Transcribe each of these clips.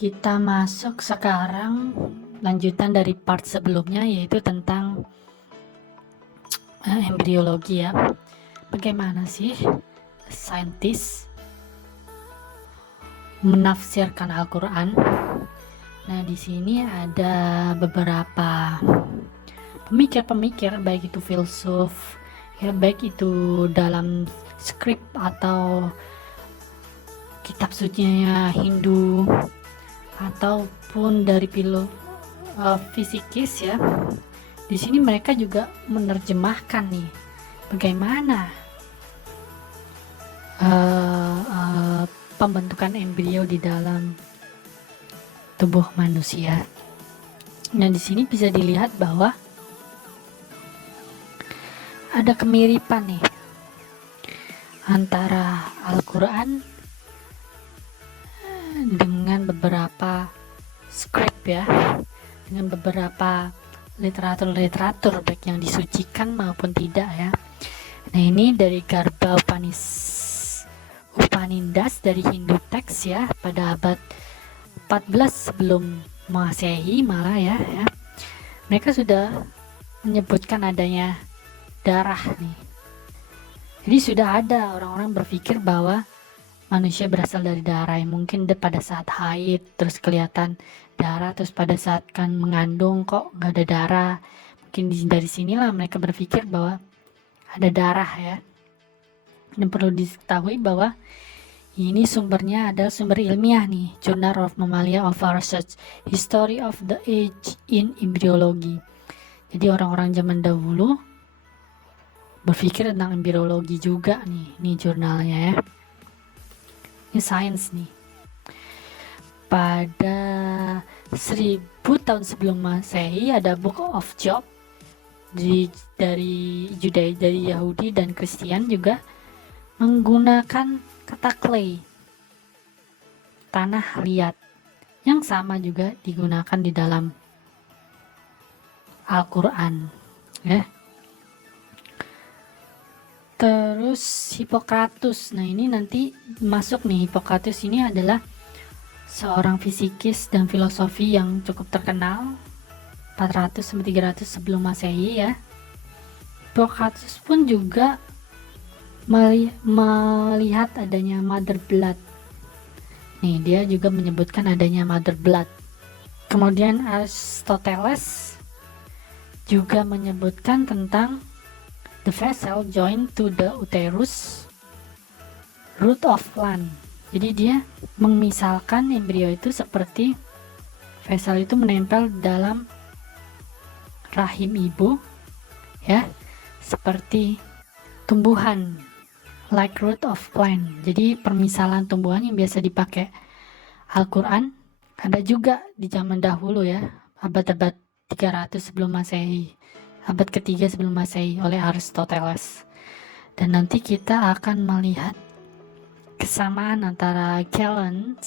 Kita masuk sekarang lanjutan dari part sebelumnya, yaitu tentang embriologi ya. Bagaimana sih saintis menafsirkan Al-Quran? Nah, di sini ada beberapa pemikir-pemikir, baik itu filsuf, ya baik itu dalam skrip atau kitab sucinya Hindu, ataupun dari fisikis ya. Di sini mereka juga menerjemahkan nih bagaimana pembentukan embrio di dalam tubuh manusia. Nah, di sini bisa dilihat bahwa ada kemiripan nih antara Al-Quran dengan beberapa skrip ya, dengan beberapa literatur baik yang disucikan maupun tidak ya. Nah, ini dari Garbha Upanindas dari Hindu teks ya, pada abad 14 sebelum Masehi malah ya. Mereka sudah menyebutkan adanya darah nih. Jadi sudah ada orang-orang berpikir bahwa manusia berasal dari darah, yang mungkin pada saat haid terus kelihatan darah, terus pada saat kan mengandung kok nggak ada darah. Mungkin dari sinilah mereka berpikir bahwa ada darah ya. Dan perlu diketahui bahwa ini sumbernya adalah sumber ilmiah nih, Journal of Mammalia of Research, History of the Age in Embryology. Jadi orang-orang zaman dahulu berpikir tentang embriologi juga nih jurnalnya ya. Ini sains nih. Pada 1000 tahun sebelum Masehi ada Book of Job dari Yahudi dan Kristen juga menggunakan kata clay, tanah liat, yang sama juga digunakan di dalam Al-Quran ya. Terus Hippocrates, nah ini nanti masuk nih. Hippocrates ini adalah seorang fisikis dan filosofi yang cukup terkenal 400-300 sebelum Masehi ya. Hippocrates pun juga melihat adanya mother blood. Nih, dia juga menyebutkan adanya mother blood. Kemudian Aristoteles juga menyebutkan tentang the vessel joined to the uterus root of plant. Jadi dia memisalkan embrio itu seperti vessel itu menempel dalam rahim ibu ya, seperti tumbuhan, like root of plant. Jadi permisalan tumbuhan yang biasa dipakai Al-Quran ada juga di zaman dahulu ya, abad-abad 300 sebelum Masehi, abad ketiga sebelum Masehi, oleh Aristoteles. Dan nanti kita akan melihat kesamaan antara Galen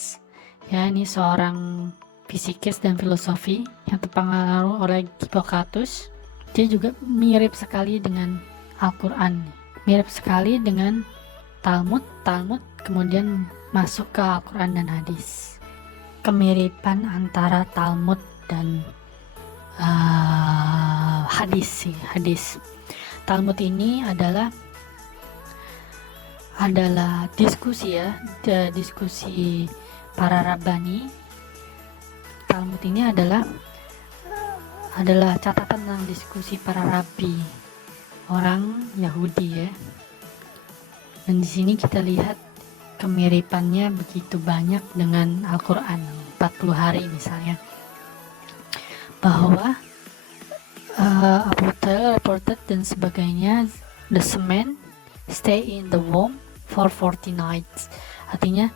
ya, ini seorang fisikis dan filosofi yang terpengaruh oleh Hippocrates. Dia juga mirip sekali dengan Al-Quran, mirip sekali dengan Talmud, kemudian masuk ke Al-Quran dan hadis. Kemiripan antara Talmud dan hadis. Talmud ini adalah diskusi ya, diskusi para rabbani. Talmud ini adalah catatan tentang diskusi para rabi, orang Yahudi ya. Dan di sini kita lihat kemiripannya begitu banyak dengan Al-Quran, 40 hari misalnya, bahwa Abu Talib reported dan sebagainya, the semen stay in the womb for 40 nights. Artinya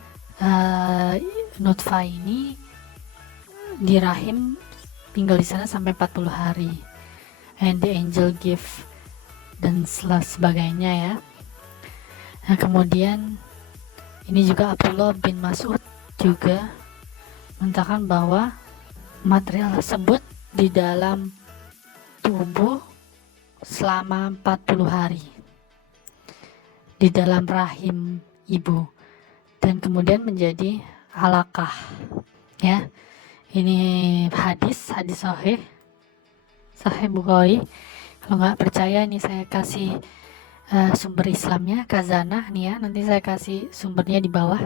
nutfah ini di rahim tinggal di sana sampai 40 hari, and the angel give, dan sebagainya ya. Nah, kemudian ini juga Abdullah bin Mas'ud juga mengatakan bahwa material tersebut di dalam tubuh selama 40 hari di dalam rahim ibu, dan kemudian menjadi alaqah ya. Ini hadis sahih Bukhari. Kalau nggak percaya, ini saya kasih sumber Islamnya, Khazanah nih ya, nanti saya kasih sumbernya di bawah.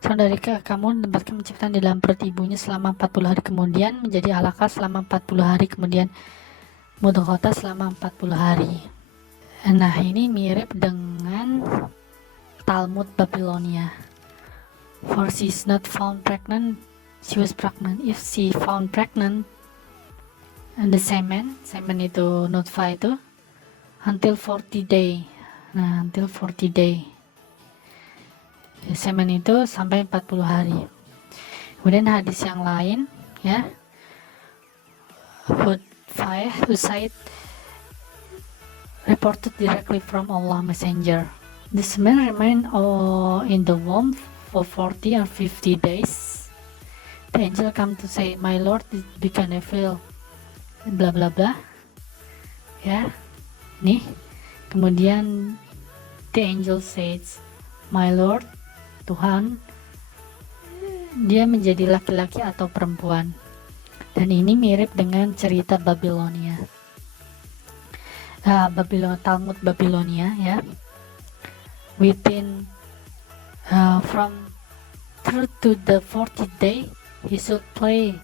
Dari kamu tempatkan menciptakan di dalam perut ibunya selama 40 hari, kemudian menjadi alaqah selama 40 hari, kemudian mudghah selama 40 hari. Nah, ini mirip dengan Talmud Babilonia. For she is not found pregnant, she was pregnant. If she found pregnant, and the semen itu nutfah itu, until 40 day. Nah, until 40 day. Semen itu sampai 40 hari. Kemudian hadis yang lain ya. Usaid reported directly from Allah Messenger. The semen remain in the womb for 40 or 50 days. The angel come to say, "My Lord, it became a feel." Bla bla bla. Ya. Nih. Kemudian the angel says, "My Lord, Tuhan, dia menjadi laki-laki atau perempuan." Dan ini mirip dengan cerita Babilonia. Talmud Babilonia ya. Within from 3 to the 40th day, he should play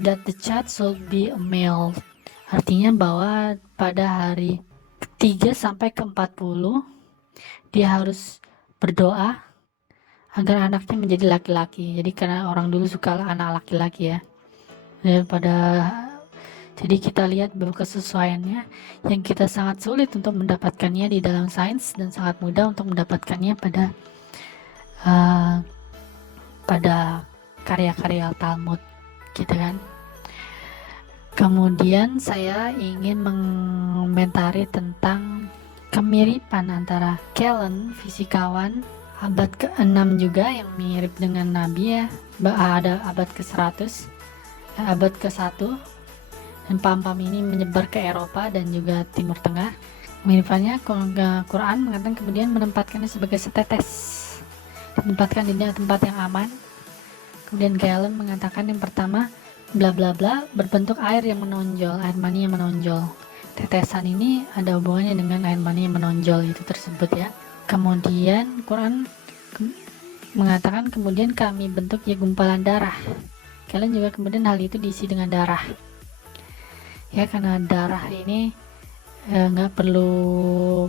that the child should be a male. Artinya bahwa pada hari ketiga sampai ke 40 dia harus berdoa agar anaknya menjadi laki-laki. Jadi karena orang dulu suka anak laki-laki ya. Jadi kita lihat bahwa kesesuaiannya yang kita sangat sulit untuk mendapatkannya di dalam sains dan sangat mudah untuk mendapatkannya pada karya-karya Talmud gitu kan. Kemudian saya ingin mengomentari tentang kemiripan antara Galen, fisikawan abad ke-6 juga yang mirip dengan Nabi ya. Ada abad ke-100, abad ke-1, dan paham-paham ini menyebar ke Eropa dan juga Timur Tengah. Kemiripannya, Quran mengatakan kemudian menempatkannya sebagai setetes, ditempatkan di tempat yang aman. Kemudian Galen mengatakan yang pertama, bla bla bla, berbentuk air yang menonjol, air mani yang menonjol. Tetesan ini ada hubungannya dengan air mani yang menonjol itu tersebut ya. Kemudian Quran mengatakan kemudian kami bentuk ya gumpalan darah. Kalian juga kemudian hal itu diisi dengan darah. Ya, karena darah ini nggak perlu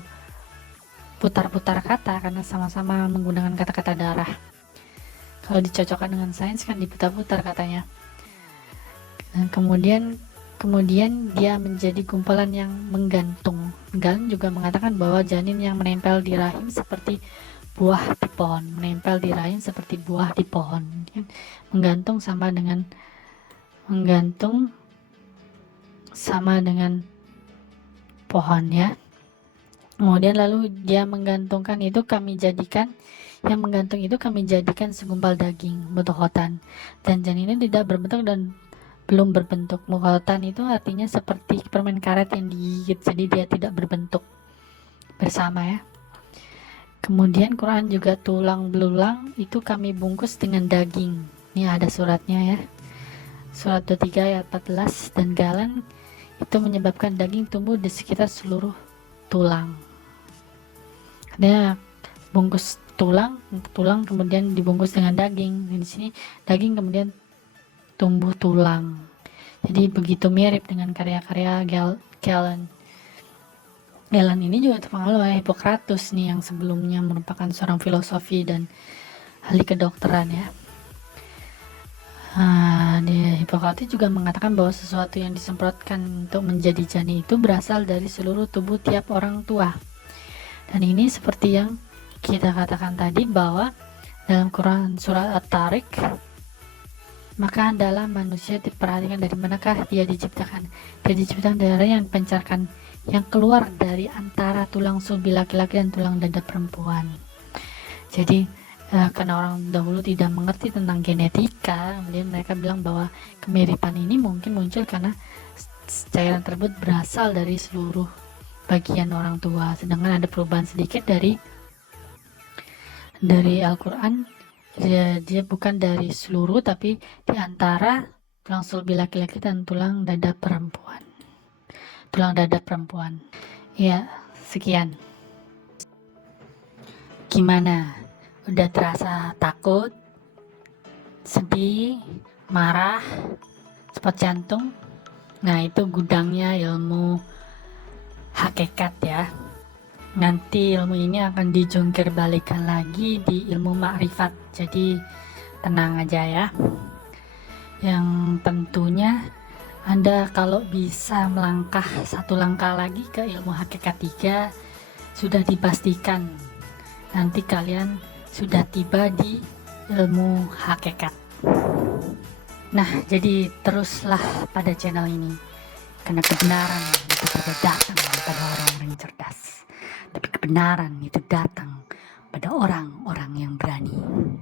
putar-putar kata karena sama-sama menggunakan kata-kata darah. Kalau dicocokkan dengan sains kan diputar-putar katanya. Dan kemudian dia menjadi gumpalan yang menggantung. Galen juga mengatakan bahwa janin yang menempel di rahim seperti buah di pohon, menggantung sama dengan pohon ya. Kemudian lalu dia menggantungkan itu kami jadikan segumpal daging mudghatan, dan janin ini tidak berbentuk dan belum berbentuk. Mudghatan itu artinya seperti permen karet yang digigit, jadi dia tidak berbentuk bersama ya. Kemudian Quran juga tulang belulang itu kami bungkus dengan daging. Ini ada suratnya ya. Surat 23 ayat 14. Dan Galen itu menyebabkan daging tumbuh di sekitar seluruh tulang. Dia bungkus tulang kemudian dibungkus dengan daging. Di sini daging kemudian tumbuh tulang. Jadi begitu mirip dengan karya-karya Galen. Galen ini juga terpengaruh oleh Hippocrates nih, yang sebelumnya merupakan seorang filosofi dan ahli kedokteran ya. Hippocrates juga mengatakan bahwa sesuatu yang disemprotkan untuk menjadi janin itu berasal dari seluruh tubuh tiap orang tua. Dan ini seperti yang kita katakan tadi bahwa dalam Quran surat At-Tariq, maka dalam manusia diperhatikan dari manakah dia diciptakan. Dia diciptakan dari yang dipancarkan, yang keluar dari antara tulang sulbi laki-laki dan tulang dada perempuan. Jadi karena orang dahulu tidak mengerti tentang genetika, kemudian mereka bilang bahwa kemiripan ini mungkin muncul karena cairan tersebut berasal dari seluruh bagian orang tua. Sedangkan ada perubahan sedikit dari Al-Quran Dia bukan dari seluruh, tapi di antara tulang sulbi laki-laki dan tulang dada perempuan. Tulang dada perempuan. Ya, sekian. Gimana? Udah terasa takut, sedih, marah, spot jantung? Nah, itu gudangnya ilmu hakikat ya. Nanti ilmu ini akan dijungkir balikan lagi di ilmu makrifat. Jadi tenang aja ya. Yang tentunya Anda kalau bisa melangkah satu langkah lagi ke ilmu hakikat 3, sudah dipastikan nanti kalian sudah tiba di ilmu hakikat. Nah, jadi teruslah pada channel ini, karena kebenaran itu tidak datang pada orang-orang yang cerdas, tapi kebenaran itu datang pada orang-orang yang berani.